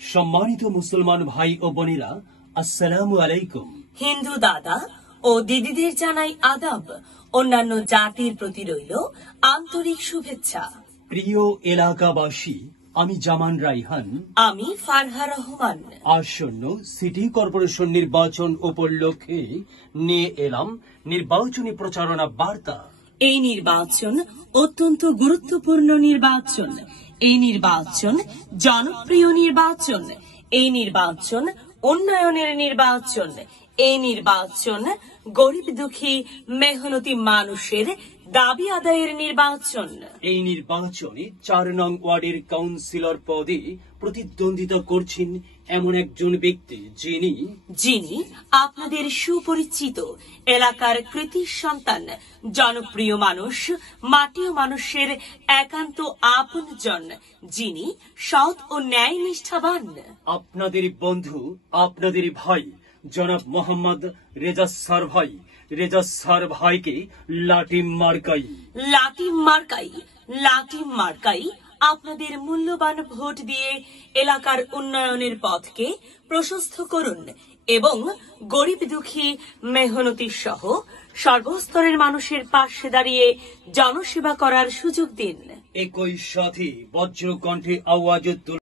সম্মানিত মুসলমান ভাই ও বোনেরা, আসসালামু আলাইকুম। হিন্দু দাদা ও দিদিদের জানাই আদাব। অন্যান্য জাতির প্রতি রইল আন্তরিক শুভেচ্ছা। প্রিয় এলাকাবাসী, আমি জামান রাইহান, আমি ফারহা রহমান। আসন্ন সিটি কর্পোরেশন নির্বাচন উপলক্ষে নিয়ে এলাম নির্বাচনী প্রচারণা বার্তা। এই নির্বাচন অত্যন্ত গুরুত্বপূর্ণ নির্বাচন। এই নির্বাচন জনপ্রিয় নির্বাচন। এই নির্বাচন উন্নয়নের নির্বাচন। এই নির্বাচন গরিব দুঃখী মেহনতি মানুষের দাবি আদায়ের নির্বাচন। এই নির্বাচনে ৪ নং ওয়ার্ডের কাউন্সিলর পদে প্রতিদ্বন্দ্বিতা করছেন এমন একজন ব্যক্তি যিনি আপনাদের সুপরিচিত এলাকার কৃতি সন্তান, জনপ্রিয় মানুষ, মাটি ও মানুষের একান্ত আপনজন, যিনি সৎ ও ন্যায় নিষ্ঠাবান। আপনাদের বন্ধু, আপনাদের ভাই জনাব মোহাম্মদ রেজা স্যার ভাইকে লাঠি মার্কাই আপনাদের মূল্যবান ভোট দিয়ে এলাকার উন্নয়নের পথকে প্রশস্ত করুন এবং গরিব দুঃখী মেহনতি সহ সর্বস্তরের মানুষের পাশে দাঁড়িয়ে জনসেবা করার সুযোগ দিন। একই সাথে বজ্রকণ্ঠে আওয়াজ